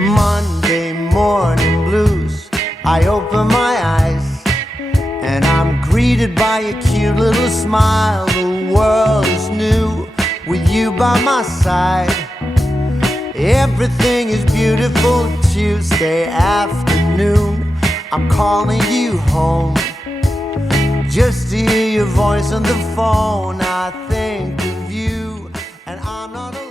Monday morning blues. I open my eyes and I'm greeted by a cute little smile. The world is new with you by my side. Everything is beautiful. Tuesday afternoon, I'm calling you home just to hear your voice on the phone. I think of you and I'm not alone.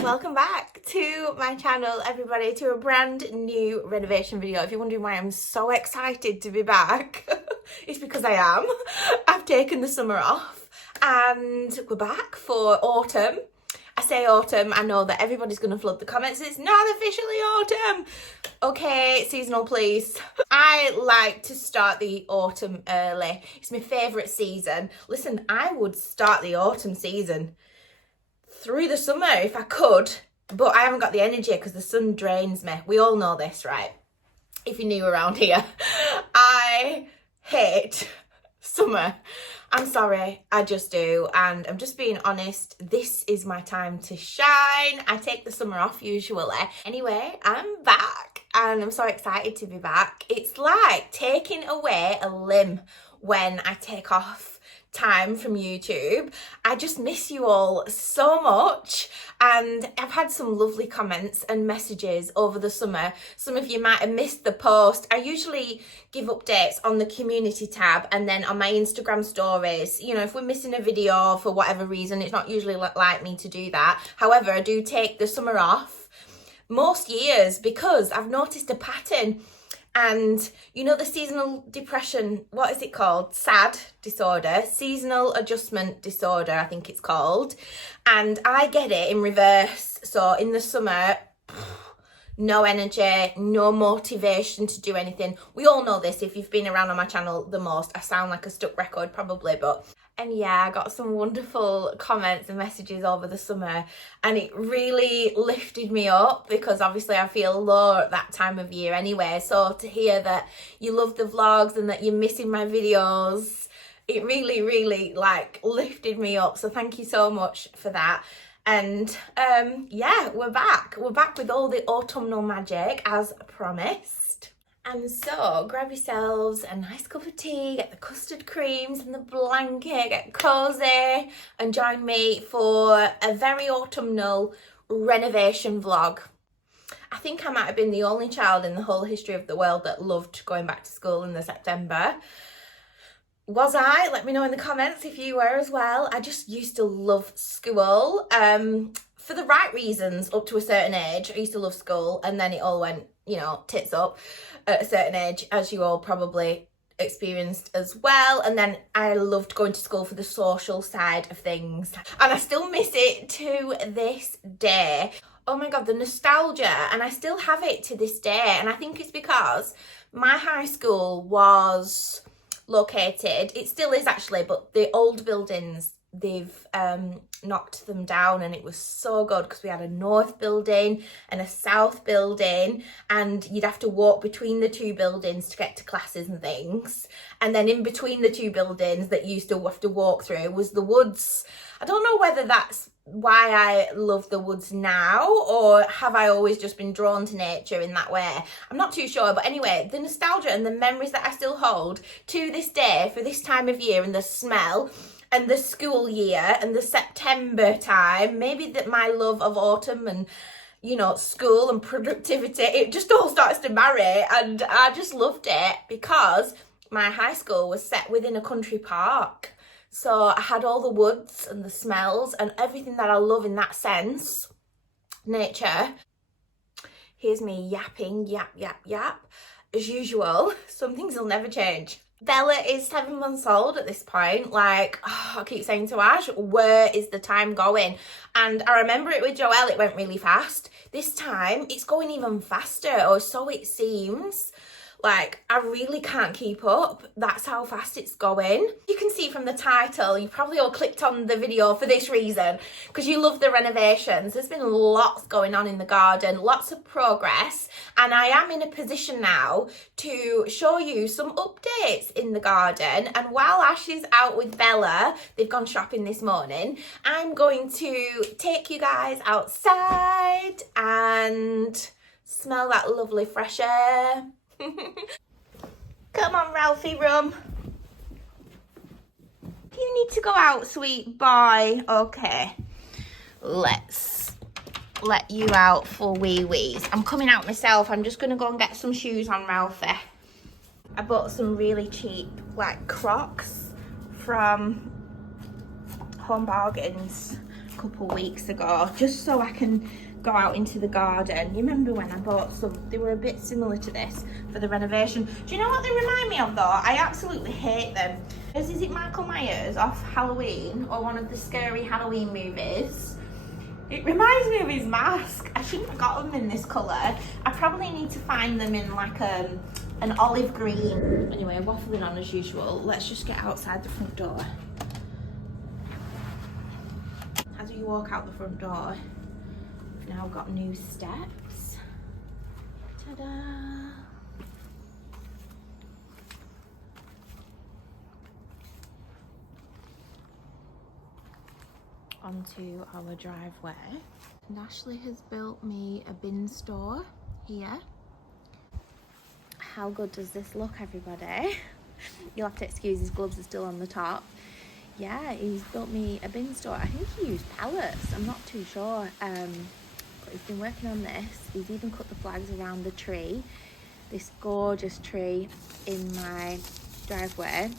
Welcome back to my channel, everybody, to a brand new renovation video. If you're wondering why I'm so excited to be back, it's because I am. I've taken the summer off and we're back for autumn. I say autumn, I know that everybody's going to flood the comments. It's not officially autumn. Okay, seasonal please. I like to start the autumn early. It's my favourite season. Listen, I would start the autumn season through the summer if I could, but I haven't got the energy because the sun drains me. We all know this, right? If you're new around here. I hate summer. I'm sorry, I just do, and I'm just being honest. This is my time to shine. I take the summer off usually. Anyway, I'm back and I'm so excited to be back. It's like taking away a limb when I take off time from YouTube. I just miss you all so much, and I've had some lovely comments and messages over the summer. Some of you might have missed the post. I usually give updates on the community tab and then on my Instagram stories. You know, if we're missing a video for whatever reason, it's not usually like me to do that. However, I do take the summer off most years because I've noticed a pattern. And you know, the seasonal depression, what is it called? SAD disorder, seasonal adjustment disorder, I think it's called. And I get it in reverse. So in the summer, no energy, no motivation to do anything. We all know this if you've been around on my channel the most. I sound like a stuck record probably, but... And yeah, I got some wonderful comments and messages over the summer, and it really lifted me up because obviously I feel low at that time of year anyway. So to hear that you love the vlogs and that you're missing my videos, it really like lifted me up. So thank you so much for that. And yeah, we're back with all the autumnal magic as promised. And so grab yourselves a nice cup of tea, get the custard creams and the blanket, get cozy, and join me for a very autumnal renovation vlog. I think I might have been the only child in the whole history of the world that loved going back to school in the September. Was I? Let me know in the comments if you were as well. I just used to love school for the right reasons up to a certain age. I used to love school, and then it all went, you know, tits up at a certain age, as you all probably experienced as well. And then I loved going to school for the social side of things, and I still miss it to this day. Oh my god, the nostalgia, and I still have it to this day. And I think it's because my high school was located, it still is actually, but the old buildings, they've knocked them down, and it was so good because we had a north building and a south building, and you'd have to walk between the two buildings to get to classes and things. And then in between the two buildings that you used to have to walk through was the woods. I don't know whether that's why I love the woods now, or have I always just been drawn to nature in that way? I'm not too sure, but anyway, the nostalgia and the memories that I still hold to this day for this time of year, and the smell and the school year and the September time, maybe that my love of autumn and, you know, school and productivity, it just all starts to marry. And I just loved it because my high school was set within a country park. So I had all the woods and the smells and everything that I love in that sense. Nature. Here's me yapping, yap. As usual, some things will never change. Bella is 7 months old at this point. Like, oh, I keep saying to Ash, where is the time going? And I remember it with Joelle, it went really fast. This time, it's going even faster, or so it seems. Like, I really can't keep up. That's how fast it's going. You can see from the title, you probably all clicked on the video for this reason, because you love the renovations. There's been lots going on in the garden, lots of progress, and I am in a position now to show you some updates in the garden. And while Ash is out with Bella, they've gone shopping this morning, I'm going to take you guys outside Smell that lovely fresh air. Come on, Ralphie Rum. You need to go out, sweet boy. Okay, let's let you out for wee wees. I'm coming out myself. I'm just gonna go and get some shoes on Ralphie. I bought some really cheap like Crocs from Home Bargains a couple weeks ago, just so I can go out into the garden. You remember when I bought some? They were a bit similar to this for the renovation. Do you know what they remind me of though? I absolutely hate them. Is it Michael Myers off Halloween or one of the scary Halloween movies? It reminds me of his mask. I shouldn't have got them in this colour. I probably need to find them in like an olive green. Anyway, waffling on as usual. Let's just get outside the front door. As we walk out the front door, we've now got new steps. Ta-da! Onto our driveway. And Ashley has built me a bin store here. How good does this look, everybody? You'll have to excuse his gloves are still on the top. Yeah, he's built me a bin store. I think he used pallets, I'm not too sure. But he's been working on this. He's even cut the flags around the tree. This gorgeous tree in my driveway.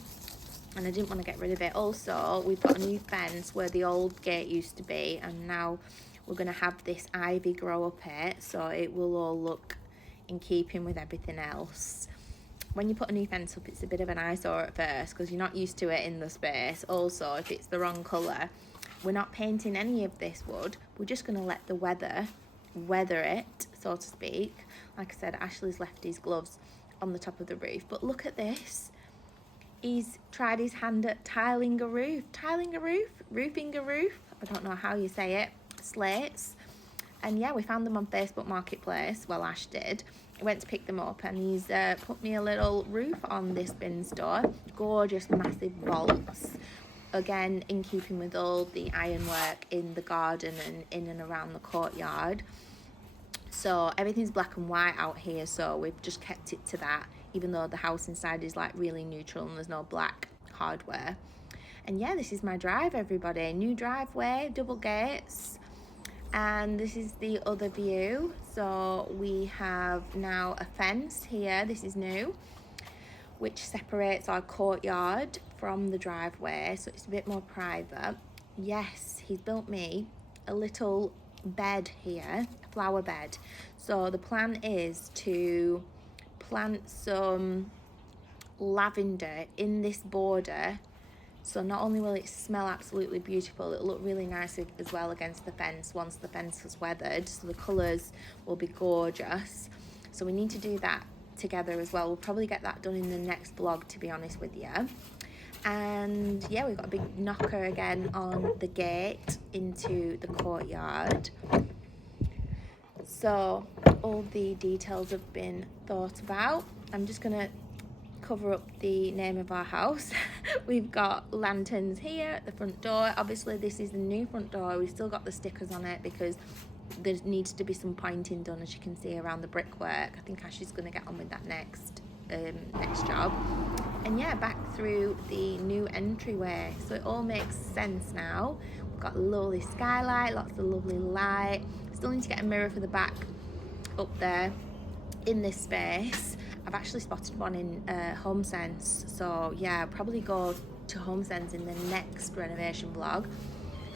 And I didn't want to get rid of it. Also, we've got a new fence where the old gate used to be, and now we're going to have this ivy grow up it, so it will all look in keeping with everything else. When you put a new fence up, it's a bit of an eyesore at first because you're not used to it in the space. Also, if it's the wrong colour, we're not painting any of this wood. We're just going to let the weather it, so to speak. Like I said, Ashley's left his gloves on the top of the roof, but look at this. He's tried his hand at roofing a roof. I don't know how you say it. Slates. And yeah, we found them on Facebook Marketplace. Well, Ash did. I went to pick them up, and he's put me a little roof on this bin store. Gorgeous, massive bolts. Again, in keeping with all the ironwork in the garden and in and around the courtyard. So everything's black and white out here, so we've just kept it to that, even though the house inside is like really neutral and there's no black hardware. And yeah, this is my drive, everybody. New driveway, double gates. And this is the other view. So we have now a fence here, this is new, which separates our courtyard from the driveway, so it's a bit more private. Yes, he's built me a little bed here, a flower bed. So the plan is to plant some lavender in this border, so not only will it smell absolutely beautiful, it'll look really nice as well against the fence once the fence has weathered, so the colours will be gorgeous. So we need to do that together as well. We'll probably get that done in the next vlog, to be honest with you. And yeah, we've got a big knocker again on the gate into the courtyard. So all the details have been thought about. I'm just gonna cover up the name of our house. We've got lanterns here at the front door. Obviously this is the new front door. We've still got the stickers on it because there needs to be some pointing done, as you can see, around the brickwork. I think Ash is going to get on with that next job. And yeah, back through the new entryway, so it all makes sense now. We've got a lovely skylight, lots of lovely light. Still need to get a mirror for the back up there in this space. I've actually spotted one in HomeSense, so yeah, I'll probably go to HomeSense in the next renovation vlog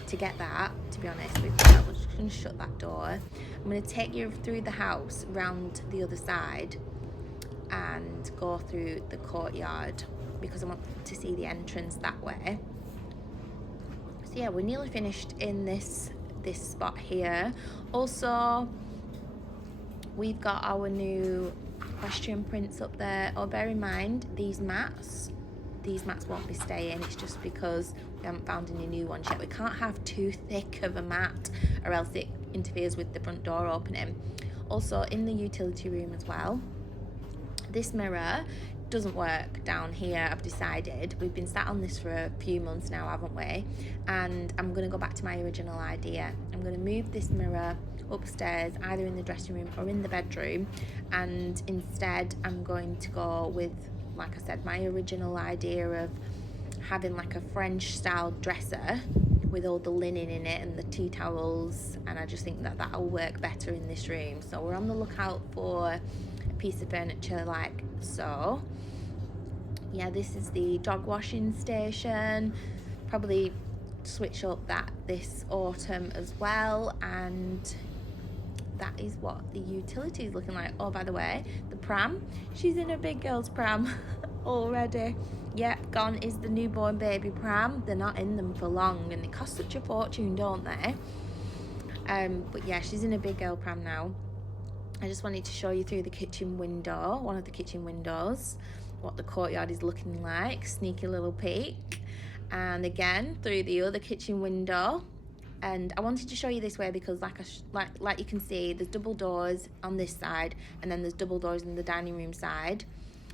to get that, to be honest with you. We're just going to shut that door. I'm going to take you through the house round the other side and go through the courtyard because I want to see the entrance that way. So yeah, we're nearly finished in this spot here. Also, we've got our new equestrian prints up there. Oh, bear in mind, these mats won't be staying. It's just because we haven't found any new ones yet. We can't have too thick of a mat or else it interferes with the front door opening. Also, in the utility room as well, this mirror doesn't work down here. I've decided. We've been sat on this for a few months now, haven't we? And I'm going to go back to my original idea. I'm going to move this mirror upstairs, either in the dressing room or in the bedroom, and instead I'm going to go with, like I said, my original idea of having like a French style dresser with all the linen in it and the tea towels, and I just think that that'll work better in this room. So we're on the lookout for a piece of furniture like so. Yeah, this is the dog washing station. Probably switch up that this autumn as well, and that is what the utility is looking like. Oh, by the way, the pram, she's in a big girl's pram already. Yep, gone is the newborn baby pram. They're not in them for long, and they cost such a fortune, don't they? But yeah, she's in a big girl pram now. I just wanted to show you through the kitchen window, one of the kitchen windows, what the courtyard is looking like. Sneaky little peek. And again through the other kitchen window. And I wanted to show you this way because like you can see, there's double doors on this side, and then there's double doors in the dining room side,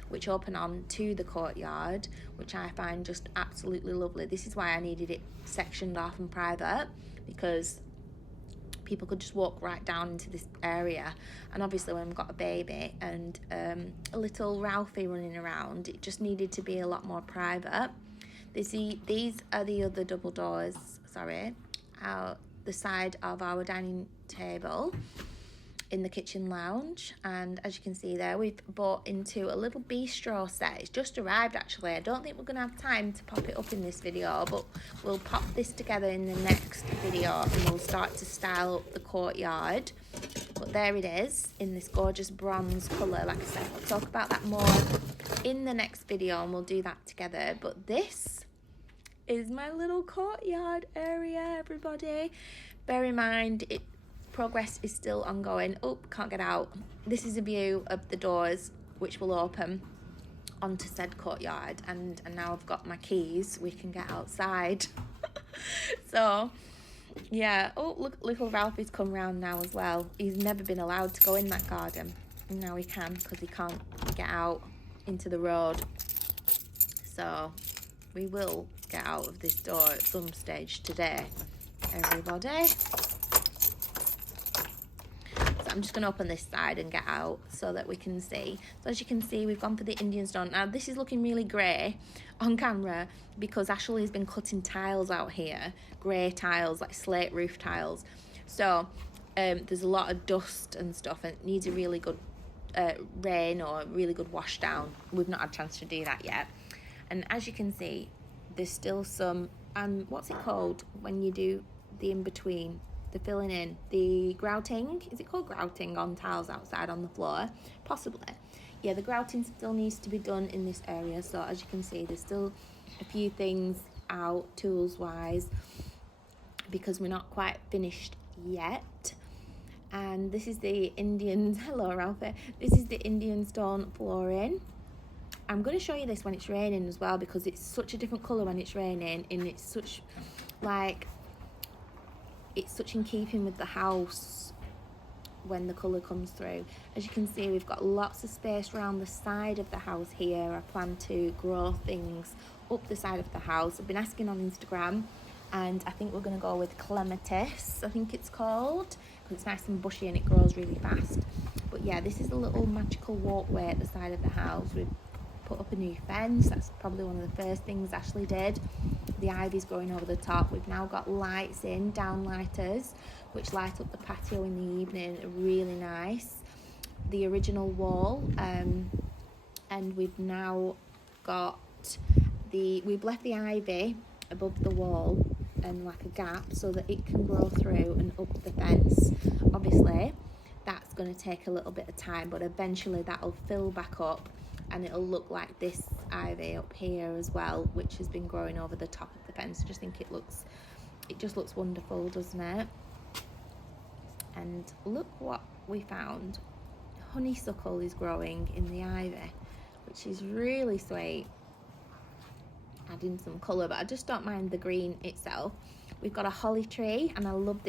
which open on to the courtyard, which I find just absolutely lovely. This is why I needed it sectioned off and private, because people could just walk right down into this area. And obviously when we've got a baby and a little Ralphie running around, it just needed to be a lot more private. These are the other double doors, sorry, out the side of our dining table in the kitchen lounge. And as you can see there, we've bought into a little bistro set. It's just arrived actually. I don't think we're gonna have time to pop it up in this video, but we'll pop this together in the next video and we'll start to style up the courtyard. But there it is in this gorgeous bronze colour. Like I said, we'll talk about that more in the next video and we'll do that together. But this is my little courtyard area, everybody. Bear in mind, progress is still ongoing. Oh, can't get out. This is a view of the doors which will open onto said courtyard, and now I've got my keys, we can get outside. So yeah, oh look, little Ralphie's come round now as well. He's never been allowed to go in that garden, and now he can because he can't get out into the road. So we will get out of this door at some stage today, everybody. So I'm just going to open this side and get out so that we can see. So as you can see, we've gone for the Indian stone. Now this is looking really grey on camera because Ashley has been cutting tiles out here, grey tiles, like slate roof tiles. So there's a lot of dust and stuff, and it needs a really good rain or a really good wash down. We've not had a chance to do that yet. And as you can see, there's still some, what's it called when you do the in-between, the filling in, the grouting? Is it called grouting on tiles outside on the floor? Possibly. Yeah, the grouting still needs to be done in this area. So as you can see, there's still a few things out tools-wise because we're not quite finished yet. And this is the Indian, hello Ralphie, this is the Indian stone flooring. I'm going to show you this when it's raining as well, because it's such a different colour when it's raining, and it's such in keeping with the house when the colour comes through. As you can see, we've got lots of space around the side of the house here. I plan to grow things up the side of the house. I've been asking on Instagram, and I think we're going to go with clematis, I think it's called, because it's nice and bushy and it grows really fast. But yeah, this is a little magical walkway at the side of the house. We've put up a new fence. That's probably one of the first things Ashley did. The ivy's growing over the top. We've now got lights in, downlighters, which light up the patio in the evening. Really nice. The original wall, and we've now got we've left the ivy above the wall and like a gap so that it can grow through and up the fence. Obviously that's going to take a little bit of time, but eventually that'll fill back up and it'll look like this ivy up here as well, which has been growing over the top of the fence. I just think it just looks wonderful, doesn't it? And look what we found. Honeysuckle is growing in the ivy, which is really sweet. Adding some colour, but I just don't mind the green itself. We've got a holly tree, and I love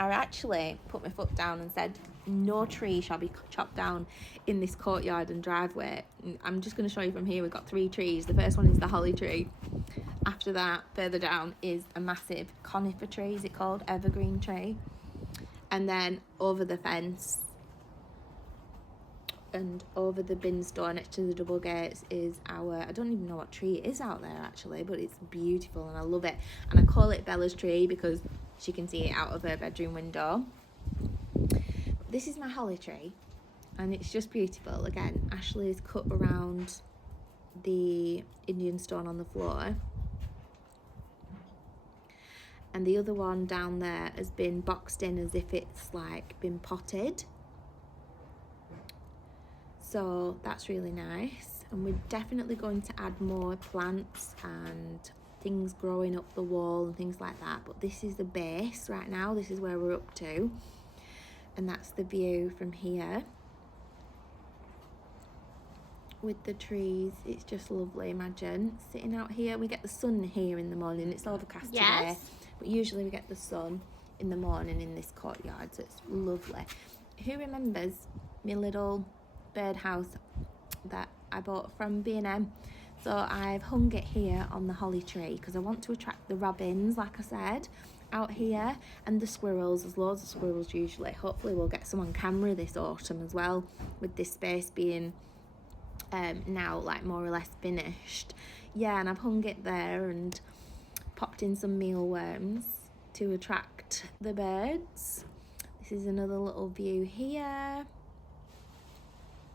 I actually put my foot down and said no tree shall be chopped down in this courtyard and driveway. I'm just going to show you from here. We've got 3 trees. The first one is the holly tree. After that, further down, is a massive conifer tree, is it called? Evergreen tree. And then over the fence and over the bin store next to the double gates is our, I don't even know what tree it is out there actually, but it's beautiful and I love it. And I call it Bella's tree because she can see it out of her bedroom window. This is my holly tree and it's just beautiful. Again, Ashley's cut around the Indian stone on the floor. And the other one down there has been boxed in as if it's like been potted. So that's really nice. And we're definitely going to add more plants and things growing up the wall and things like that. But this is the base right now. This is where we're up to. And that's the view from here. With the trees, it's just lovely. Imagine sitting out here. We get the sun here in the morning. It's overcast today, but usually we get the sun in the morning in this courtyard, so it's lovely. Who remembers my little birdhouse that I bought from B&M? So I've hung it here on the holly tree because I want to attract the robins, like I said, out here, and the squirrels. There's loads of squirrels usually. Hopefully we'll get some on camera this autumn as well, with this space being now like more or less finished. Yeah, and I've hung it there and popped in some mealworms to attract the birds. This is another little view here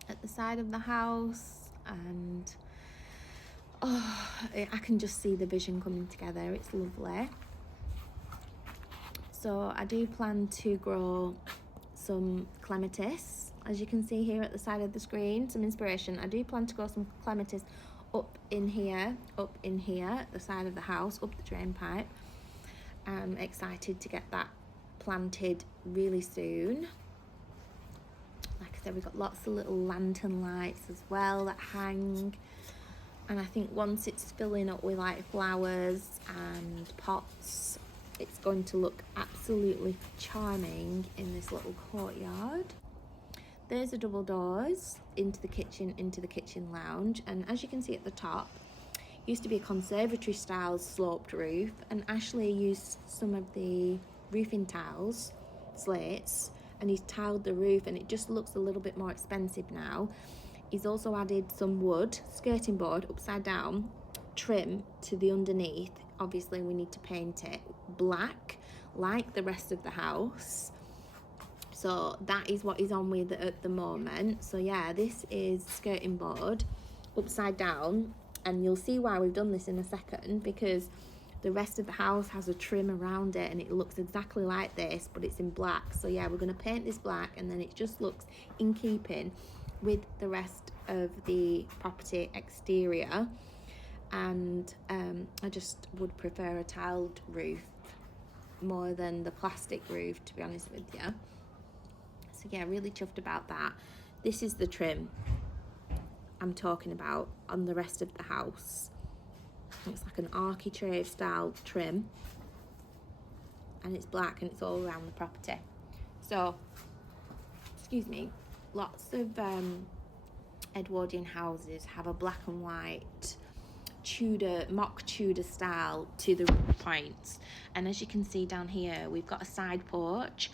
at the side of the house, and I can just see the vision coming together. It's lovely. So I do plan to grow some clematis, as you can see here at the side of the screen, some inspiration. I do plan to grow some clematis up in here at the side of the house, up the drain pipe. I'm excited to get that planted really soon. Like I said, we've got lots of little lantern lights as well that hang, and I think once it's filling up with like flowers and pots, it's going to look absolutely charming in this little courtyard. There's the double doors into the kitchen lounge, and as you can see at the top, used to be a conservatory style sloped roof, and Ashley used some of the roofing tiles, slates, and he's tiled the roof, and it just looks a little bit more expensive now. He's also added some wood skirting board upside down trim to the underneath. Obviously we need to paint it black like the rest of the house, so that is what he's on with at the moment. So yeah, this is skirting board upside down, and you'll see why we've done this in a second, because the rest of the house has a trim around it and it looks exactly like this, but it's in black. So yeah, we're going to paint this black, and then it just looks in keeping with the rest of the property exterior. And I just would prefer a tiled roof more than the plastic roof, to be honest with you. So yeah, really chuffed about that. This is the trim I'm talking about on the rest of the house. It's like an architrave style trim, and it's black, and it's all around the property. So, excuse me, lots of Edwardian houses have a black and white Tudor, mock Tudor style to the points, and as you can see down here, we've got a side porch,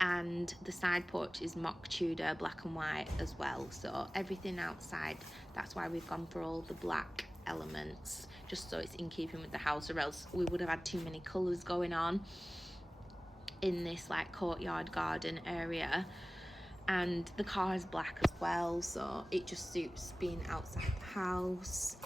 and the side porch is mock Tudor, black and white as well. So everything outside, that's why we've gone for all the black elements, just so it's in keeping with the house, or else we would have had too many colours going on in this like courtyard garden area. And the car is black as well, so it just suits being outside the house.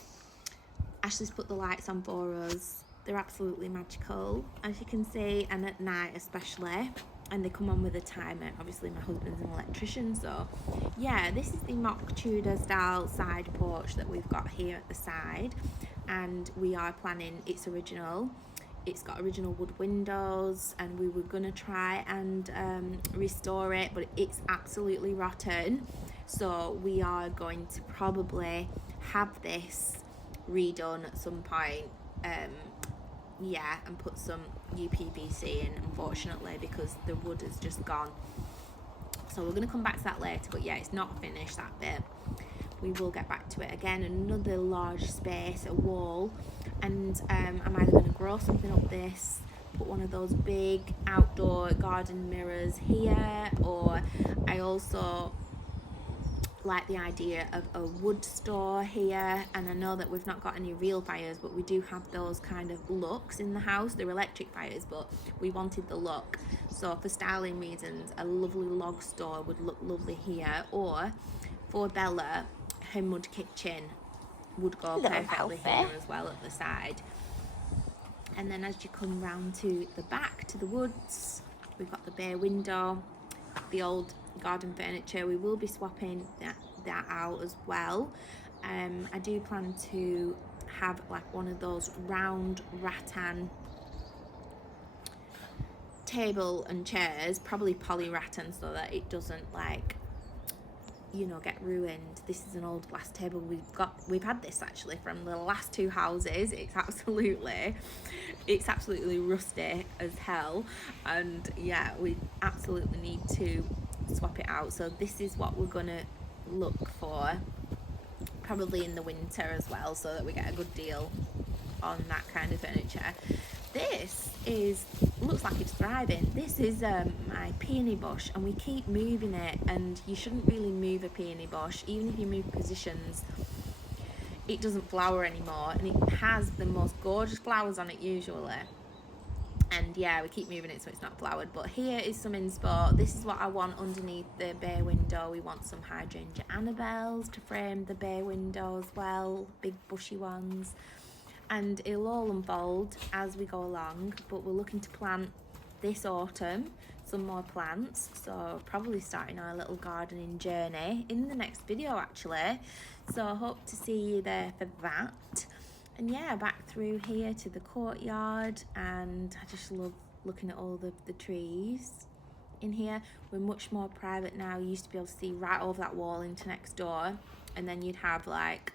Ashley's put the lights on for us. They're absolutely magical, as you can see, and at night especially, and they come on with a timer. Obviously my husband's an electrician, so yeah, this is the mock Tudor style side porch that we've got here at the side, and we are planning, it's original. It's got original wood windows, and we were gonna try and restore it, but it's absolutely rotten. So we are going to probably have this redone at some point, yeah, and put some UPVC in, unfortunately, because the wood has just gone. So we're gonna come back to that later, but yeah, it's not finished, that bit. We will get back to it. Again, another large space, a wall, and I'm either going to grow something up this put one of those big outdoor garden mirrors here, or I also like the idea of a wood store here. And I know that we've not got any real fires, but we do have those kind of looks in the house. They're electric fires, but we wanted the look, so for styling reasons a lovely log store would look lovely here. Or for Bella, her mud kitchen would go perfectly here as well at the side. And then as you come round to the back, to the woods, we've got the bay window, the old garden furniture. We will be swapping that out as well. I do plan to have like one of those round rattan table and chairs, probably poly rattan, so that it doesn't, like, you know, get ruined. This is an old glass table we've had this actually from the last 2 houses. It's absolutely rusty as hell, and yeah, we absolutely need to swap it out. So this is what we're gonna look for, probably in the winter as well, so that we get a good deal on that kind of furniture. This looks like it's thriving. This is my peony bush, and we keep moving it, and you shouldn't really move a peony bush. Even if you move positions, it doesn't flower anymore, and it has the most gorgeous flowers on it usually. And yeah, we keep moving it so it's not flowered. But here is some inspo. This is what I want underneath the bay window. We want some hydrangea Annabelles to frame the bay window as well, big bushy ones. And it'll all unfold as we go along, but we're looking to plant this autumn some more plants, so probably starting our little gardening journey in the next video actually. So I hope to see you there for that. And yeah, back through here to the courtyard, and I just love looking at all the trees in here. We're much more private now. You used to be able to see right over that wall into next door, and then you'd have like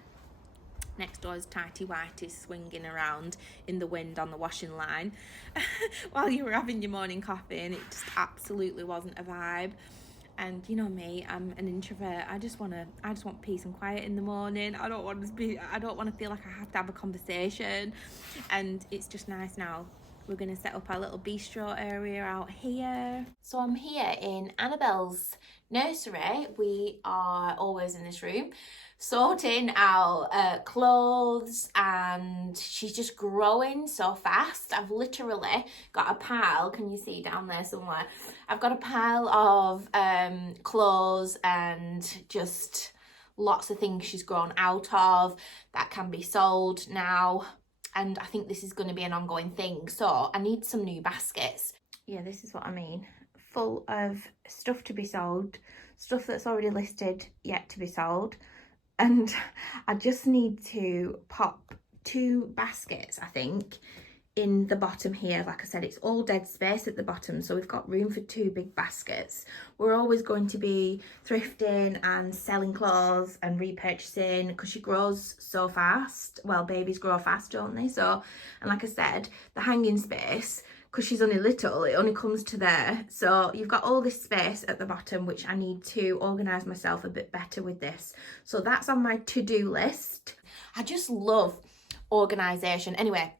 next door's tighty whities swinging around in the wind on the washing line while you were having your morning coffee, and it just absolutely wasn't a vibe. And you know me, I'm an introvert. I just want peace and quiet in the morning. I don't want to feel like I have to have a conversation, and it's just nice now. We're going to set up our little bistro area out here. So I'm here in Annabelle's nursery. We are always in this room sorting out clothes, and she's just growing so fast. I've literally got a pile, can you see down there somewhere? I've got a pile of clothes and just lots of things she's grown out of that can be sold now. And I think this is going to be an ongoing thing. So I need some new baskets. Yeah, this is what I mean. Full of stuff to be sold, stuff that's already listed yet to be sold. And I just need to pop 2 baskets, I think, in the bottom here. Like I said, it's all dead space at the bottom, so we've got room for 2 big baskets. We're always going to be thrifting and selling clothes and repurchasing because she grows so fast. Well, babies grow fast, don't they? So, and like I said, the hanging space, because she's only little, it only comes to there. So you've got all this space at the bottom, which I need to organise myself a bit better with this. So that's on my to-do list. I just love organisation. Anyway,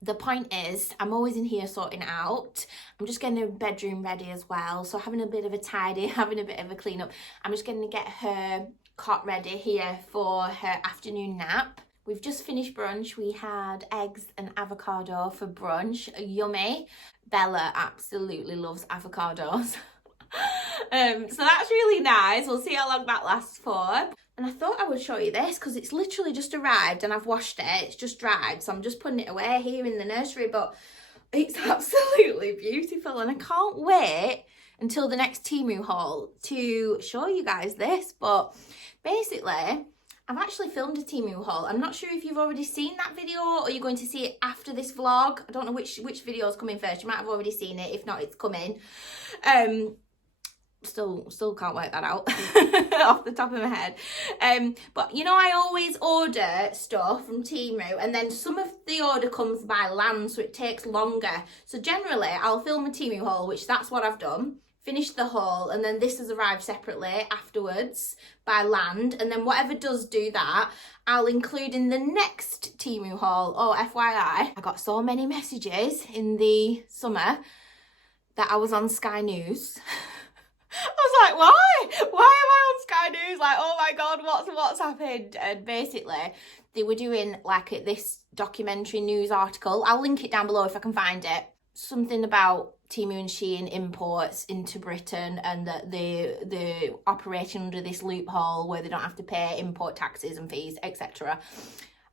the point is, I'm always in here sorting out. I'm just getting her bedroom ready as well. So having a bit of a tidy, having a bit of a clean up. I'm just going to get her cot ready here for her afternoon nap. We've just finished brunch. We had eggs and avocado for brunch. Yummy. Bella absolutely loves avocados. So that's really nice. We'll see how long that lasts for. And I thought I would show you this because it's literally just arrived and I've washed it. It's just dried, so I'm just putting it away here in the nursery, but it's absolutely beautiful and I can't wait until the next Temu haul to show you guys this. But basically, I've actually filmed a Temu haul. I'm not sure if you've already seen that video or you're going to see it after this vlog. I don't know which video is coming first. You might have already seen it. If not, it's coming. Still can't work that out off the top of my head. But you know, I always order stuff from Temu and then some of the order comes by land, so it takes longer. So generally I'll film a Temu haul, which that's what I've done. finished the haul, and then this has arrived separately afterwards by land, and then whatever does do that I'll include in the next Temu haul. Oh, FYI, I got so many messages in the summer that I was on Sky News. I was like, why am I on Sky News? Like, oh my god, what's happened? And basically they were doing like this documentary news article, I'll link it down below if I can find it, something about Temu and Shein imports into Britain, and that they're operating under this loophole where they don't have to pay import taxes and fees, etc.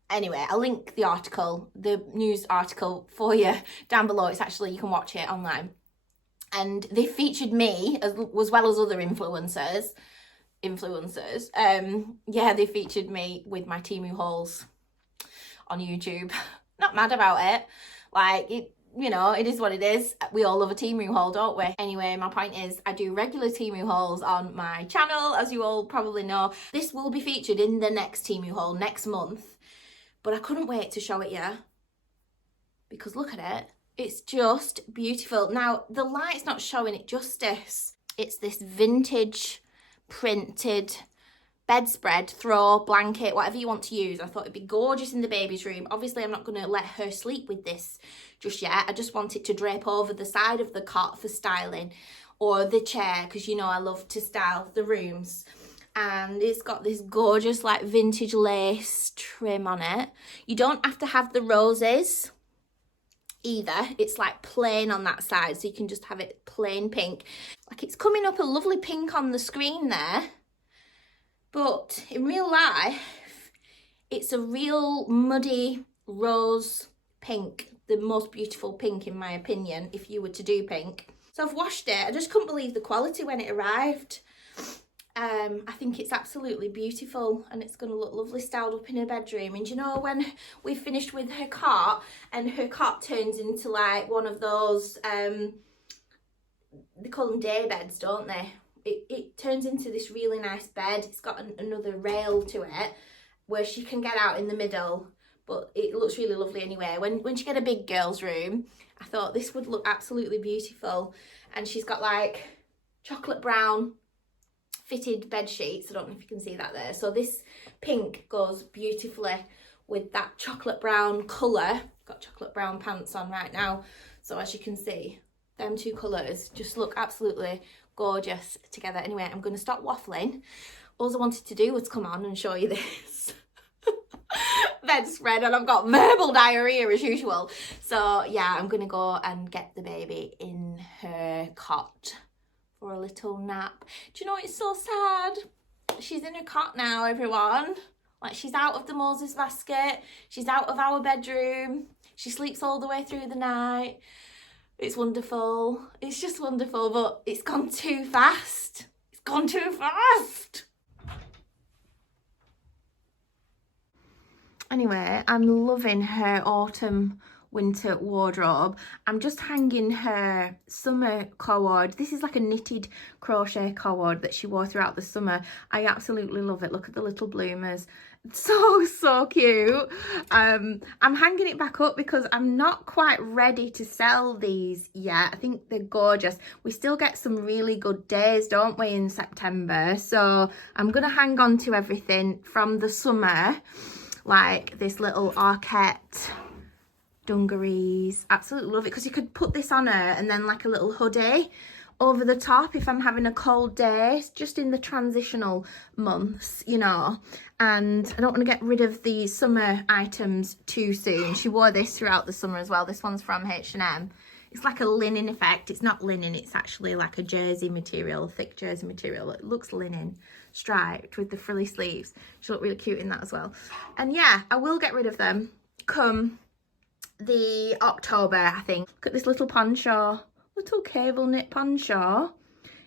Anyway, I'll link the article, the news article, for you down below. It's actually, you can watch it online. And they featured me as well as other influencers. Yeah, they featured me with my Temu hauls on YouTube. Not mad about it. Like, it, you know, it is what it is. We all love a Temu haul, don't we? Anyway, my point is, I do regular Temu hauls on my channel, as you all probably know. This will be featured in the next Temu haul next month, but I couldn't wait to show it you, because look at it. It's just beautiful. Now, the light's not showing it justice. It's this vintage printed bedspread, throw, blanket, whatever you want to use. I thought it'd be gorgeous in the baby's room. Obviously, I'm not going to let her sleep with this just yet. I just want it to drape over the side of the cot for styling, or the chair, because, you know, I love to style the rooms. And it's got this gorgeous, like, vintage lace trim on it. You don't have to have the roses either. It's like plain on that side, so you can just have it plain pink. Like, it's coming up a lovely pink on the screen there, but in real life it's a real muddy rose pink, the most beautiful pink in my opinion if you were to do pink. So I've washed it. I just couldn't believe the quality when it arrived. I think it's absolutely beautiful, and it's going to look lovely styled up in her bedroom. And you know, when we've finished with her cot and her cot turns into like one of those, they call them day beds, don't they? It turns into this really nice bed. It's got another rail to it where she can get out in the middle, but it looks really lovely anyway. When she get a big girl's room, I thought this would look absolutely beautiful. And she's got like chocolate brown fitted bed sheets. I don't know if you can see that there. So this pink goes beautifully with that chocolate brown colour. Got chocolate brown pants on right now, so as you can see, them two colours just look absolutely gorgeous together. Anyway, I'm going to stop waffling. All I wanted to do was come on and show you this bedspread, and I've got verbal diarrhea as usual. So yeah, I'm going to go and get the baby in her cot for a little nap. Do you know, it's so sad. She's in her cot now, everyone. Like, she's out of the Moses basket. She's out of our bedroom. She sleeps all the way through the night. It's wonderful. It's just wonderful, but it's gone too fast. It's gone too fast. Anyway, I'm loving her autumn winter wardrobe. I'm just hanging her summer cord. This is like a knitted crochet cord that she wore throughout the summer. I absolutely love it. Look at the little bloomers. It's so cute. I'm hanging it back up because I'm not quite ready to sell these yet. I think they're gorgeous. We still get some really good days, don't we, in September? So I'm gonna hang on to everything from the summer, like this little Arquette dungarees. Absolutely love it, because you could put this on her and then like a little hoodie over the top if I'm having a cold day, just in the transitional months, you know. And I don't want to get rid of these summer items too soon. She wore this throughout the summer as well. This one's from H&M. It's like a linen effect. It's not linen, it's actually like a jersey material, thick jersey material. It looks linen, striped with the frilly sleeves. She looked really cute in that as well. And yeah, I will get rid of them come the October, I think. Look at this little poncho, little cable knit poncho.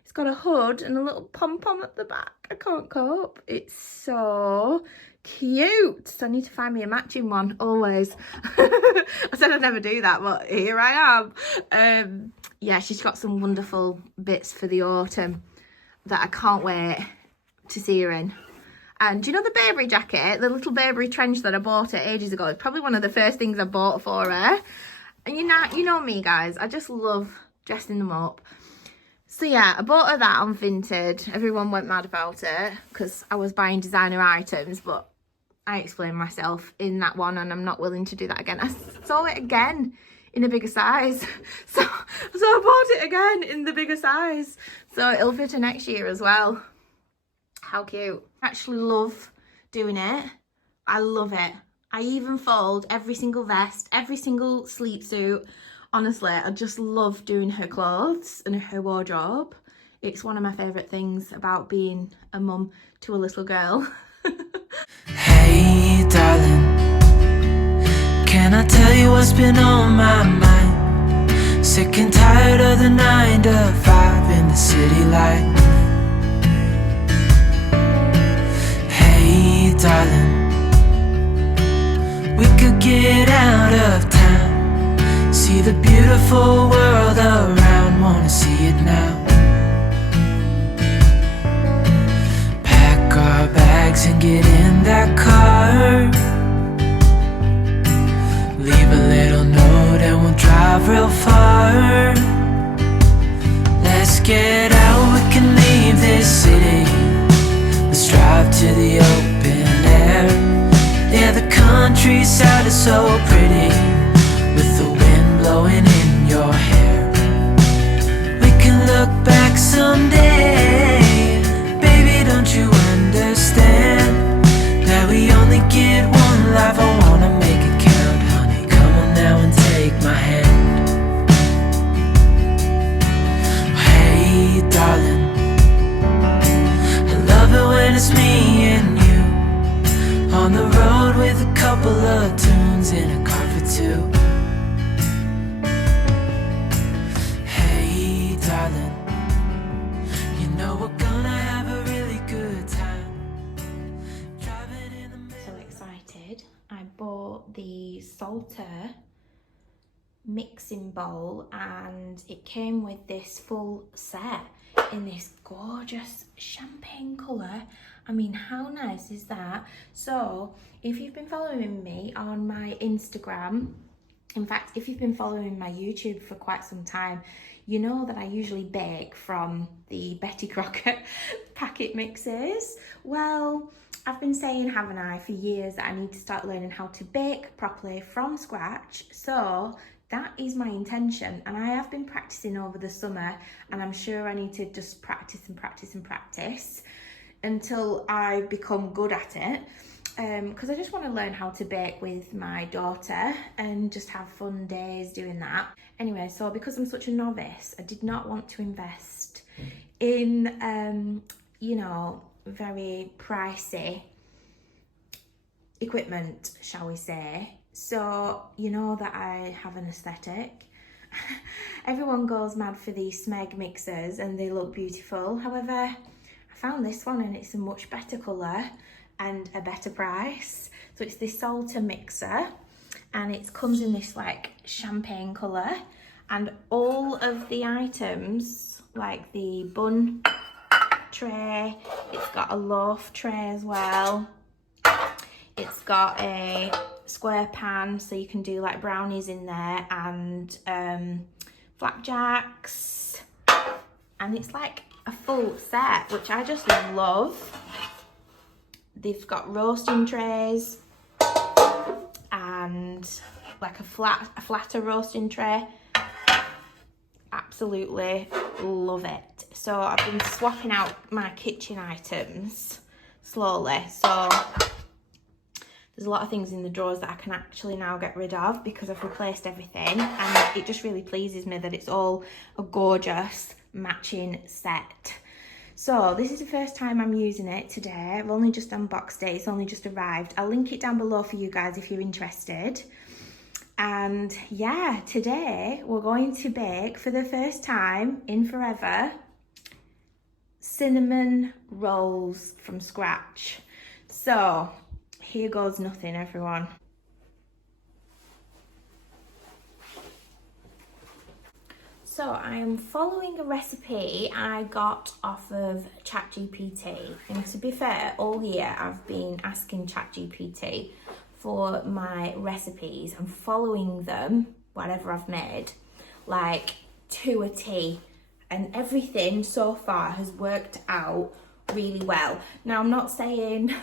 It's got a hood and a little pom-pom at the back. I can't cope. It's so cute. So I need to find me a matching one, always. I said I'd never do that, but here I am. Yeah, she's got some wonderful bits for the autumn that I can't wait to see her in. And do you know the Burberry jacket, the little Burberry trench that I bought her ages ago? It's probably one of the first things I bought for her. And you know me, guys, I just love dressing them up. So yeah, I bought her that on Vinted. Everyone went mad about it because I was buying designer items, but I explained myself in that one and I'm not willing to do that again. I saw it again in a bigger size. So I bought it again in the bigger size. So it'll fit her next year as well. How cute. I actually love doing it. I love it. I even fold every single vest, every single sleep suit. Honestly, I just love doing her clothes and her wardrobe. It's one of my favourite things about being a mum to a little girl. Hey darling, can I tell you what's been on my mind? Sick and tired of the 9 to 5 in the city life. Hey darling, we could get out of town, see the beautiful world around, wanna see it now. Pack our bags and get in that car, leave a little note and we'll drive real far. Let's get out, we can leave this city, let's drive to the open air. Yeah, the countryside is so pretty, with the wind blowing in your hair. We can look back someday, baby, don't you understand that we only get one life? I wanna make it count, honey, come on now and take my hand. Hey darling, I love it when it's me and you on the road with a couple of tunes in a car for two. Hey darling, you know we're gonna have a really good time driving in the middle. So excited. I bought the Salter mixing bowl and it came with this full set in this gorgeous champagne colour. I mean, how nice is that? So if you've been following me on my Instagram, in fact, if you've been following my YouTube for quite some time, you know that I usually bake from the Betty Crocker packet mixes. Well, I've been saying, haven't I, for years that I need to start learning how to bake properly from scratch. So that is my intention, and I have been practicing over the summer, and I'm sure I need to just practice and practice and practice until I become good at it, because I just want to learn how to bake with my daughter and just have fun days doing that. Anyway, so because I'm such a novice, I did not want to invest in you know, very pricey equipment, shall we say. So you know that I have an aesthetic. Everyone goes mad for these Smeg mixers and they look beautiful. However, I found this one and it's a much better colour and a better price. So it's this Salter mixer and it comes in this like champagne colour, and all of the items, like the bun tray, it's got a loaf tray as well, it's got a square pan so you can do like brownies in there, and flapjacks, and it's like a full set, which I just love. They've got roasting trays and like a flatter roasting tray. Absolutely love it. So I've been swapping out my kitchen items slowly. So there's a lot of things in the drawers that I can actually now get rid of because I've replaced everything, and it just really pleases me that it's all a gorgeous matching set. So this is the first time I'm using it today. I've only just unboxed it, it's only just arrived. I'll link it down below for you guys if you're interested. And yeah, today we're going to bake for the first time in forever cinnamon rolls from scratch. So here goes nothing, everyone. So I am following a recipe I got off of ChatGPT, and to be fair, all year I've been asking ChatGPT for my recipes and following them, whatever I've made, like to a T. and everything so far has worked out really well. Now, I'm not saying,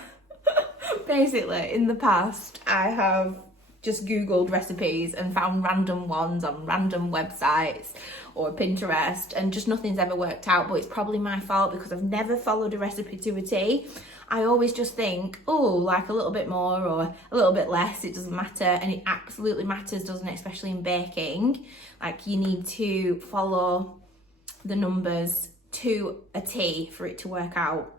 basically, in the past, I have just Googled recipes and found random ones on random websites or Pinterest, and just nothing's ever worked out, but it's probably my fault because I've never followed a recipe to a T. I always just think, oh, like a little bit more or a little bit less, it doesn't matter, and it absolutely matters, doesn't it, especially in baking. Like, you need to follow the numbers to a T for it to work out,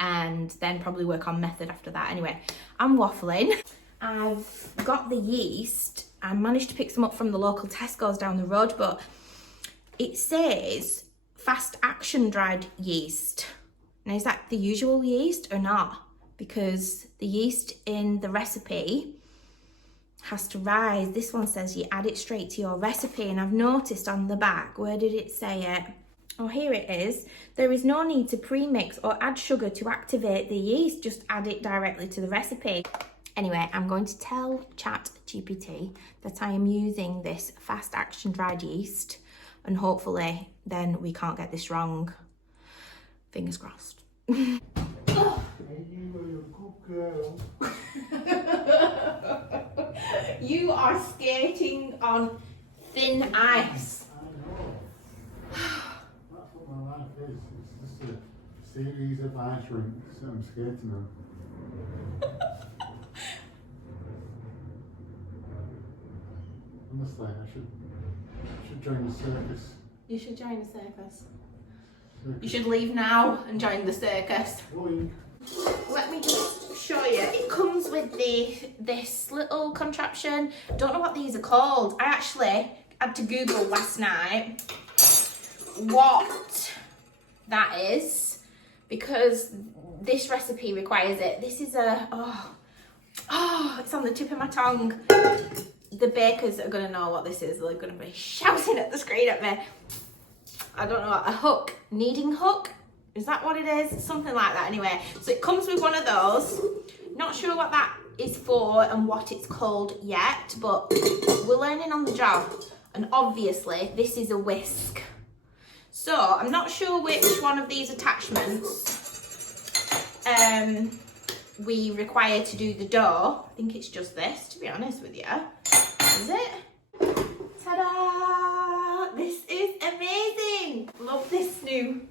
and then probably work on method after that. Anyway, I'm waffling. I've got the yeast. I managed to pick some up from the local Tesco's down the road, but it says fast action dried yeast. Now, is that the usual yeast or not? Because the yeast in the recipe has to rise. This one says you add it straight to your recipe, and I've noticed on the back, where did it say it? Oh, here it is. There is no need to pre-mix or add sugar to activate the yeast. Just add it directly to the recipe. Anyway, I'm going to tell ChatGPT that I am using this fast action dried yeast, and hopefully then we can't get this wrong. Fingers crossed. You are a good girl. You are skating on thin ice. I know. That's what my life is. It's just a series of ice rinks that I'm skating on. Honestly, I should join the circus. You should join the circus. You should leave now and join the circus. Going. Let me just show you. It comes with this little contraption. Don't know what these are called. I actually had to Google last night what that is, because this recipe requires it. This is a, oh, it's on the tip of my tongue. The bakers are gonna know what this is. They're gonna be shouting at the screen at me. I don't know, a hook, kneading hook? Is that what it is? Something like that anyway. So it comes with one of those. Not sure what that is for and what it's called yet, but we're learning on the job. And obviously this is a whisk. So I'm not sure which one of these attachments we require to do the dough. I think it's just this, to be honest with you. Is it? Ta-da! This is amazing! Love this new.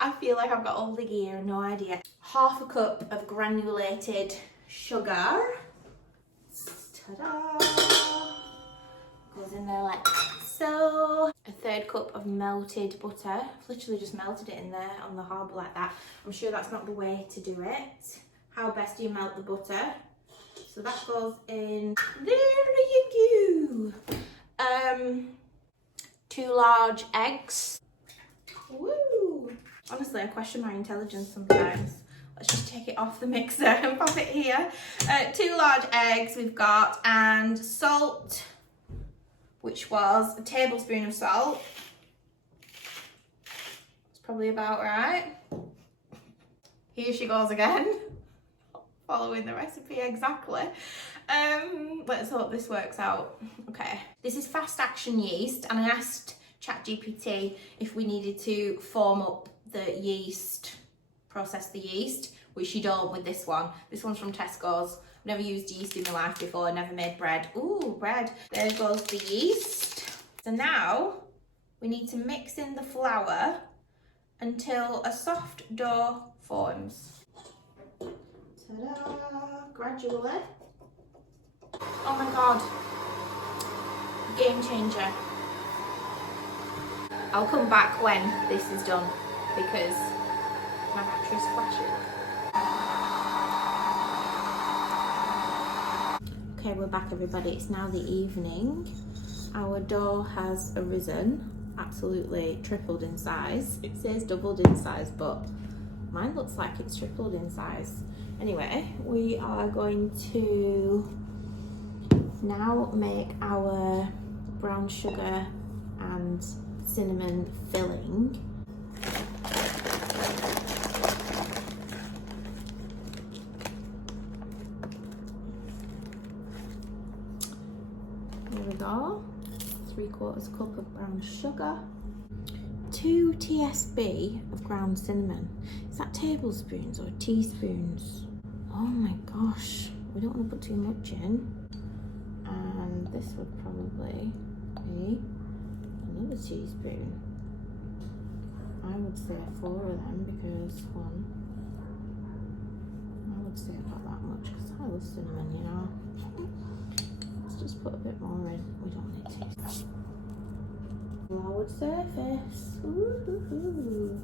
I feel like I've got all the gear, no idea. Half a cup of granulated sugar. Ta-da! Goes in there like so. A third cup of melted butter. I've literally just melted it in there on the hob like that. I'm sure that's not the way to do it. How best do you melt the butter? So that goes in. There you go. 2 large eggs. Woo! Honestly, I question my intelligence sometimes. Let's just take it off the mixer and pop it here. 2 large eggs we've got, and salt, which was a tablespoon of salt. It's probably about right. Here she goes again. Following the recipe exactly. Let's hope this works out. Okay, this is fast action yeast, and I asked ChatGPT if we needed to foam up the yeast, process the yeast, which you don't with this one. This one's from Tesco's. I've never used yeast in my life before, never made bread. Ooh, bread. There goes the yeast. So now we need to mix in the flour until a soft dough forms. Ta-da! Gradually. Oh my god. Game changer. I'll come back when this is done because my battery's flashing. Okay, we're back everybody. It's now the evening. Our dough has arisen, absolutely tripled in size. It says doubled in size, but mine looks like it's tripled in size. Anyway, we are going to now make our brown sugar and cinnamon filling. There we go. 3/4 cup of brown sugar, 2 TSB of ground cinnamon. Is that tablespoons or teaspoons? Oh my gosh, we don't want to put too much in. And this would probably be another teaspoon. I would say 4 of them because I would say about that much because I love cinnamon, you know. Let's just put a bit more in. We don't need to. Floured surface. Ooh.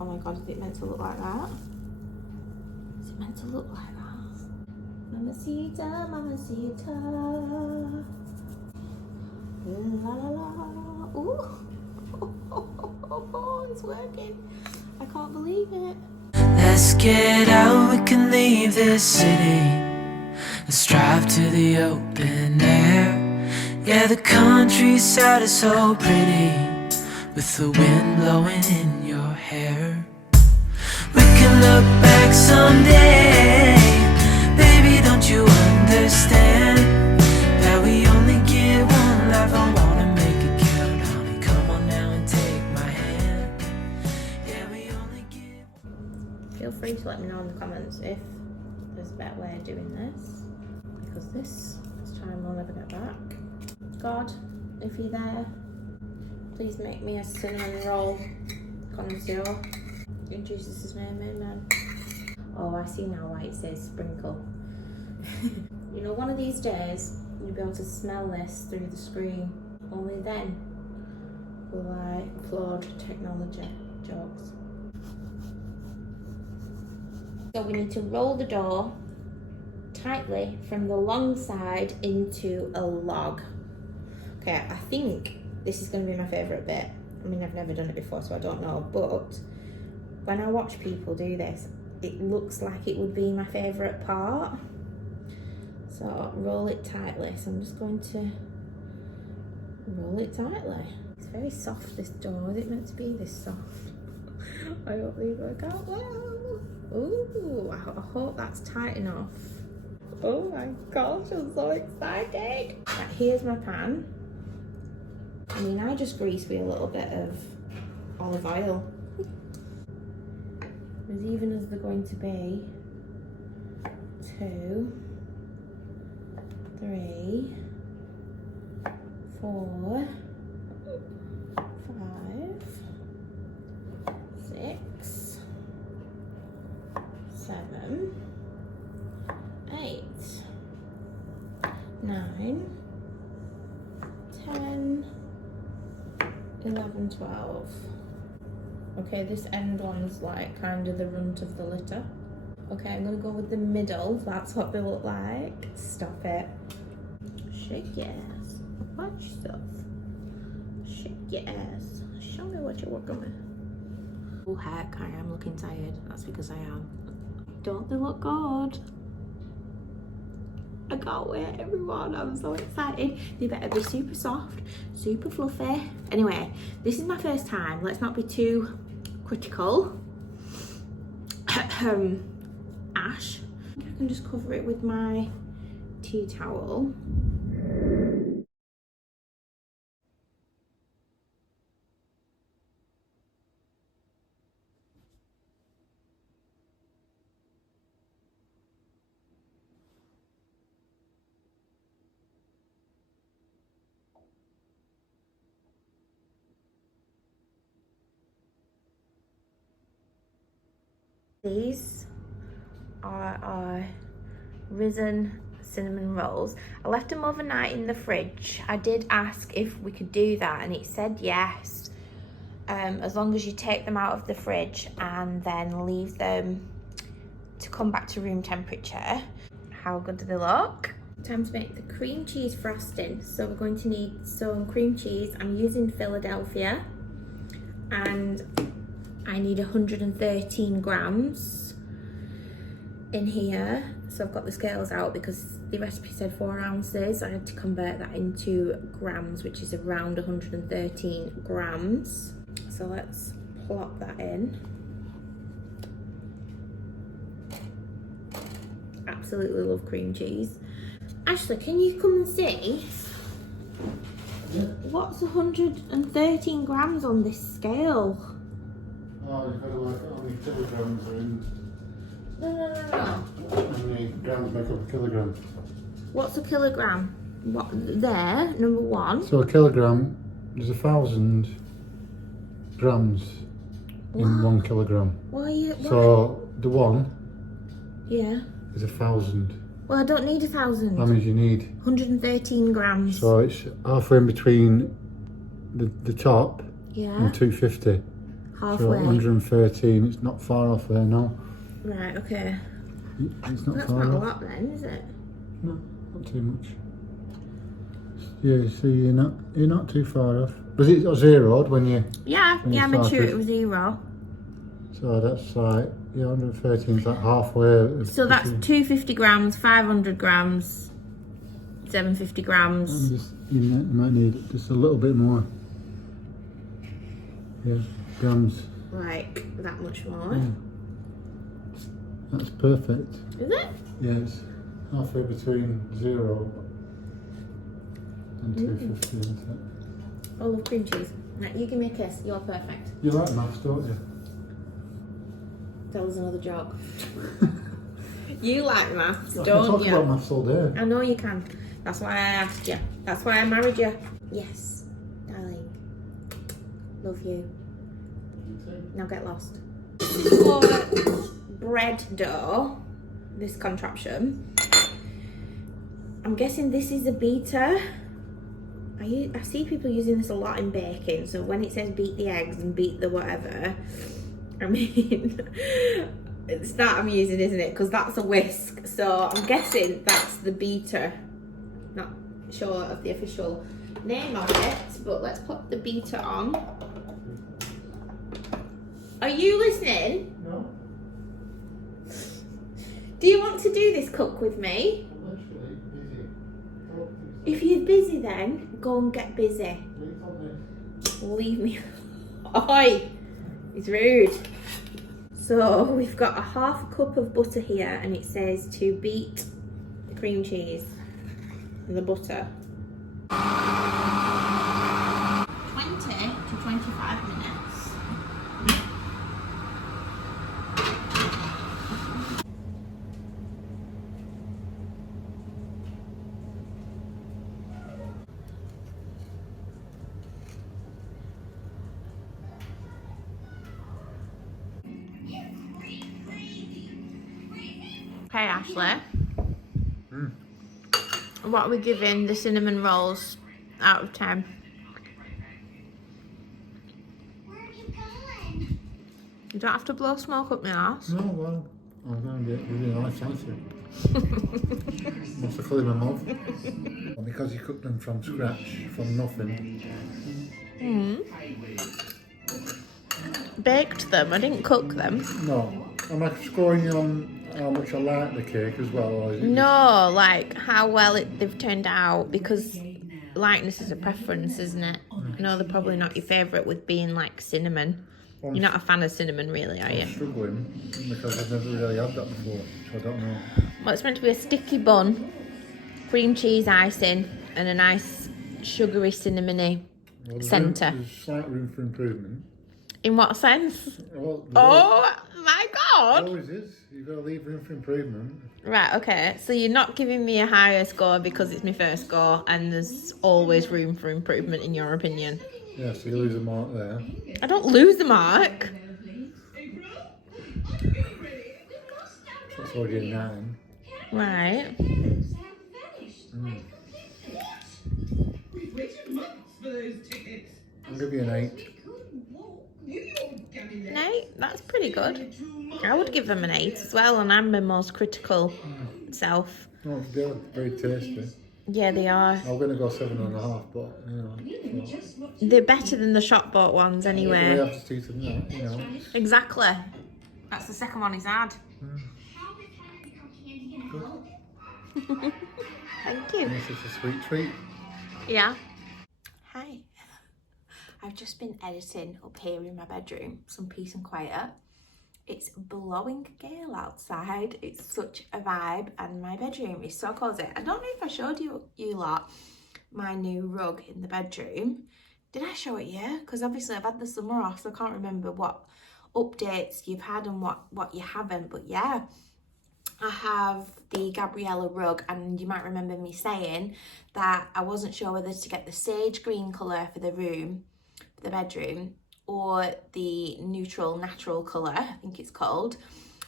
Oh my god, is it meant to look like that? Is it meant to look like that? Mamacita, mamacita. La la la. Ooh. It's working. I can't believe it. Let's get out, we can leave this city. Let's drive to the open air. Yeah, the countryside is so pretty, with the wind blowing in your hair. We can look back someday. Baby, don't you understand that we only get one life? I wanna make it count, honey. Come on now and take my hand. Yeah, we only get one. Feel free to let me know in the comments if there's a better way of doing this, because this time we'll never get back. God, if you're there, please make me a cinnamon roll connoisseur. In Jesus' name, amen. Oh, I see now why it says sprinkle. You know, one of these days you'll be able to smell this through the screen. Only then will I applaud technology. Jokes. So we need to roll the dough tightly from the long side into a log. Okay, I think this is going to be my favourite bit. I mean, I've never done it before, so I don't know, but when I watch people do this, it looks like it would be my favourite part. So roll it tightly. So I'm just going to roll it tightly. It's very soft, this dough. Is it meant to be this soft? I hope these work out well. Ooh, I hope that's tight enough. Oh my gosh, I'm so excited. Right, here's my pan. I mean, I just grease with a little bit of olive oil. As even as they're going to be 2, 3, 4, 5, 6, 7, 8, 9, 10, 11, 12. Okay, this end one's like kind of the runt of the litter. Okay, I'm gonna go with the middle. That's what they look like. Stop it. Shake your ass. Watch yourself. Shake your ass. Show me what you're working with. Oh heck, I am looking tired. That's because I am. Don't they look good? I can't wait, everyone. I'm so excited. They better be super soft, super fluffy. Anyway, this is my first time. Let's not be too critical. Ash. I can just cover it with my tea towel. These are our risen cinnamon rolls. I left them overnight in the fridge. I did ask if we could do that and it said yes, as long as you take them out of the fridge and then leave them to come back to room temperature. How good do they look? Time to make the cream cheese frosting. So we're going to need some cream cheese. I'm using Philadelphia and I need 113 grams in here. So I've got the scales out because the recipe said 4 ounces. I had to convert that into grams, which is around 113 grams. So let's plop that in. Absolutely love cream cheese. Ashley, can you come and see? Yeah. What's 113 grams on this scale? Oh, you've got to work out how many kilograms are in. No. How many grams make up a kilogram? What's a kilogram? What, there, number one. So a kilogram, there's 1,000 grams in 1 kilogram. Why? So the one Yeah. is 1,000. Well, I don't need 1,000. How many do you need? 113 grams. So it's halfway in between the top Yeah. and 250. So Halfway. 113, it's not far off there, no. Right, okay. It's not That's far not a off. lot then, is it? No, not too much. Yeah, so you're not too far off. Was it zeroed when you? Yeah, When you I made sure started. it was 0. So that's like 113 is like halfway. So that's 250 grams, 500 grams, 750 grams. You might need just a little bit more. Yeah, grams. Like that much more. Yeah. That's perfect. Is it? Yeah, it's halfway between 0 and 250, isn't it? I love cream cheese. Right, you give me a kiss. You're perfect. You like maths, don't you? That was another joke. You like maths, I can don't talk you? about maths all day. I know you can. That's why I asked you. That's why I married you. Yes, darling. Love you. Now get lost. For bread dough, this contraption, I'm guessing this is a beater. I see people using this a lot in baking. So when it says beat the eggs and beat the whatever, I mean, it's that I'm using, isn't it? Because that's a whisk. So I'm guessing that's the beater. Not sure of the official name of it, but let's put the beater on. Are you listening? No, Do you want to do this cook with me? I'm literally busy. If you're busy then, go and get busy. Leave me. Oi! It's rude. So we've got a half cup of butter here and it says to beat the cream cheese and the butter. 20 to 25 minutes. Okay, Ashley. What are we giving the cinnamon rolls out of 10? You don't have to blow smoke up my arse. No, well, I'm going to get really nice, thank you. Must have cleaned my mouth. Because you cooked them from scratch, from nothing. Baked them, I didn't cook them. No, am I scoring you on how much I like the cake as well? Or is it No, like how well they've turned out, because likeness is a preference, isn't it? I know they're probably not your favourite with being like cinnamon. You're not a fan of cinnamon really, are you? I'm struggling because I've never really had that before, so I don't know. Well, it's meant to be a sticky bun, cream cheese icing and a nice sugary cinnamony Well, centre. There's slight room for improvement. In what sense? Well, Oh my god! always is. You've got to leave room for improvement. Right, okay, so you're not giving me a higher score because it's my first go and there's always room for improvement in your opinion. Yeah, so you lose a mark there. I don't lose the mark. That's already a 9. Right. I'll give you an 8. An 8? That's pretty good. I would give them an 8 as well, and I'm my most critical self. Oh, they're very tasty. Yeah, they are. I'm going to go 7.5, but, you know. So. They're better than the shop bought ones We anyway. have to teach them that, you know. Exactly. That's the second one he's had. Thank you. It's just a sweet treat. Yeah. Hi. I've just been editing up here in my bedroom, some peace and quiet. It's blowing a gale outside. It's such a vibe, and my bedroom is so cozy. I don't know if I showed you lot my new rug in the bedroom. Did I show it? Yeah, because obviously I've had the summer off, so I can't remember what updates you've had and what you haven't. But yeah, I have the Gabriella rug, and you might remember me saying that I wasn't sure whether to get the sage green colour for the bedroom, or the natural colour, I think it's called.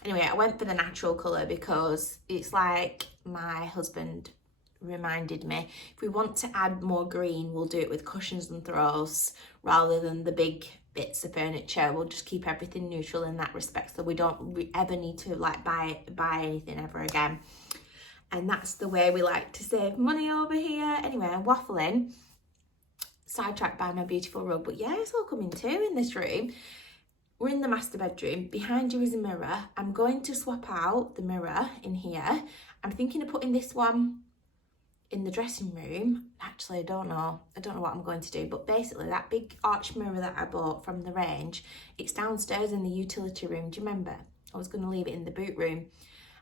Anyway, I went for the natural colour because it's like my husband reminded me, if we want to add more green, we'll do it with cushions and throws rather than the big bits of furniture. We'll just keep everything neutral in that respect, so we don't ever need to like buy anything ever again. And that's the way we like to save money over here. Anyway, I'm waffling, sidetracked by my beautiful rug, but yeah, it's all coming too in this room. We're in the master bedroom. Behind you is a mirror. I'm going to swap out the mirror in here. I'm thinking of putting this one in the dressing room. Actually, I don't know what I'm going to do, but basically that big arch mirror that I bought from the range, it's downstairs in the utility room. Do you remember? I was going to leave it in the boot room.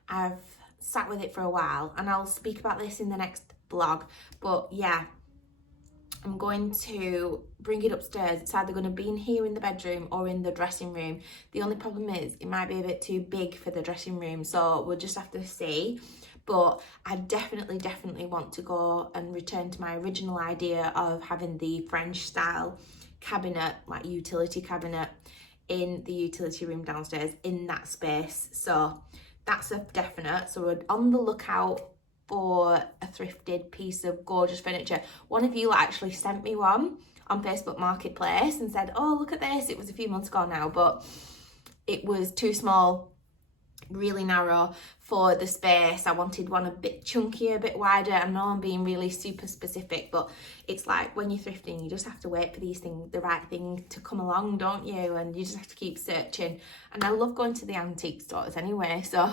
I've sat with it for a while, and I'll speak about this in the next vlog, but yeah, I'm going to bring it upstairs. It's either going to be in here in the bedroom or in the dressing room. The only problem is it might be a bit too big for the dressing room, so we'll just have to see. But I definitely want to go and return to my original idea of having the French style cabinet, like utility cabinet, in the utility room downstairs in that space. So that's a definite. So we're on the lookout for a thrifted piece of gorgeous furniture. One of you actually sent me one on Facebook Marketplace and said, oh, look at this. It was a few months ago now, but it was too small, really narrow for the space. I wanted one a bit chunkier, a bit wider. I know I'm being really super specific, but it's like when you're thrifting, you just have to wait for these things, the right thing to come along, don't you? And you just have to keep searching. And I love going to the antique stores anyway, so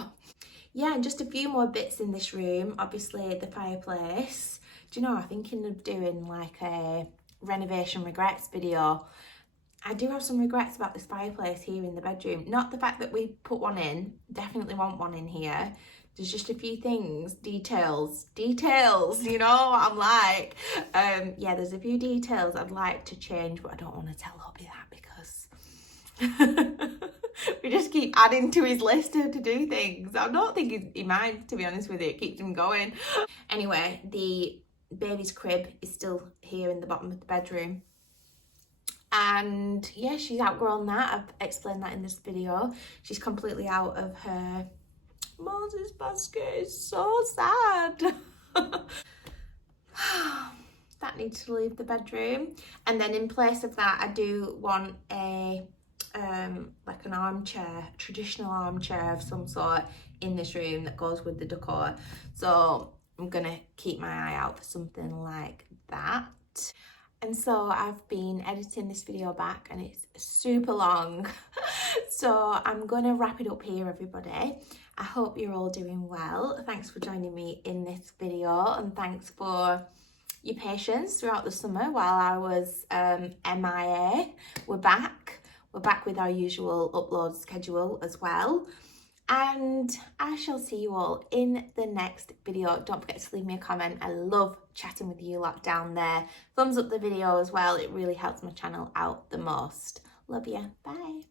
yeah. And just a few more bits in this room. Obviously the fireplace. Do you know, I'm thinking of doing like a renovation regrets video. I do have some regrets about this fireplace here in the bedroom. Not the fact that we put one in, definitely want one in here. There's just a few things, details, you know what I'm like. Yeah, there's a few details I'd like to change, but I don't want to tell Hubby that because we just keep adding to his list to do things. I don't think he minds, to be honest with you. It keeps him going. Anyway, the baby's crib is still here in the bottom of the bedroom. And yeah, she's outgrown that. I've explained that in this video. She's completely out of her Moses basket. It's so sad. That needs to leave the bedroom. And then in place of that, I do want a like an armchair, traditional armchair of some sort in this room that goes with the decor. So I'm gonna keep my eye out for something like that. And so I've been editing this video back and it's super long. So I'm going to wrap it up here, everybody. I hope you're all doing well. Thanks for joining me in this video, and thanks for your patience throughout the summer while I was MIA. We're back with our usual upload schedule as well. And I shall see you all in the next video. Don't forget to leave me a comment. I love chatting with you lot down there. Thumbs up the video as well. It really helps my channel out the most. Love you. Bye.